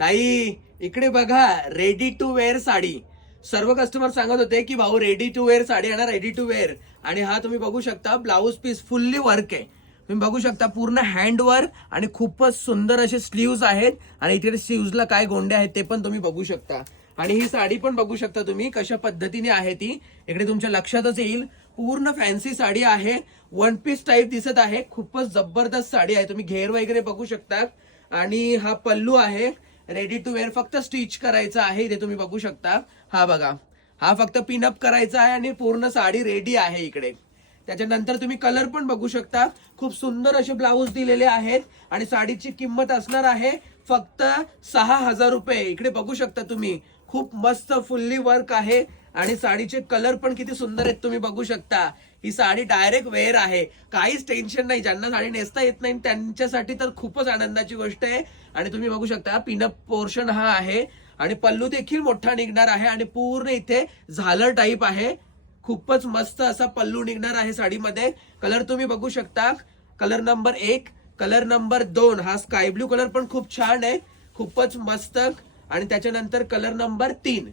ताई इकडे बघा, रेडी टू वेअर साडी. सर्व कस्टमर सांगत होते की भाऊ रेडी टू वेअर साडी आहे ना, रेडी टू वेअर. आणि हा तुम्ही बघू शकता ब्लाऊज पीस फुल्ली वर्क आहे. तुम्ही बघू शकता पूर्ण हँड वर्क आणि खूपच सुंदर असे स्लीव्ज आहेत. आणि इथे स्लीव्जला काय गोंडे आहेत ते पण तुम्ही बघू शकता. आणि ही साडी पण बघू शकता तुम्ही कशा पद्धतीने आहे ती. इकडे तुमच्या लक्षातच येईल पूर्ण फॅन्सी साडी आहे. वन पीस टाईप दिसत आहे. खूपच जबरदस्त साडी आहे. तुम्ही घेर वगैरे बघू शकता. आणि हा पल्लू आहे रेडी टू वेअर. फक्त स्टिच करायचा आहे. इथे तुम्ही बघू शकता. हा बघा, हा फक्त पिनअप करायचा आहे आणि पूर्ण साडी रेडी आहे इकडे. त्याच्यानंतर तुम्ही कलर पण बघू शकता. खूप सुंदर असे ब्लाऊज दिलेले आहेत. आणि साडीची किंमत असणार आहे फक्त 6,000 रुपये. इकडे बघू शकता तुम्ही, खूप मस्त फुल्ली वर्क आहे. आणि साडीचे कलर पण किती सुंदर आहेत तुम्ही बघू शकता. ही साडी डायरेक्ट वेअर आहे. काहीच टेन्शन नाही. ज्यांना साडी नेसता येत नाही त्यांच्यासाठी तर खूपच आनंदाची गोष्ट आहे. आणि तुम्ही बघू शकता पिनअप पोर्शन हा आहे. आणि पल्लू देखील मोठा निघणार आहे. आणि पूर्ण इथे झालर टाईप आहे. खूपच मस्त असा पल्लू निघणार आहे साडीमध्ये. कलर तुम्ही बघू शकता. कलर नंबर 1, कलर नंबर 2 हा स्काय ब्लू कलर पण खूप छान आहे. खूपच मस्त. आणि त्याच्यानंतर कलर नंबर 3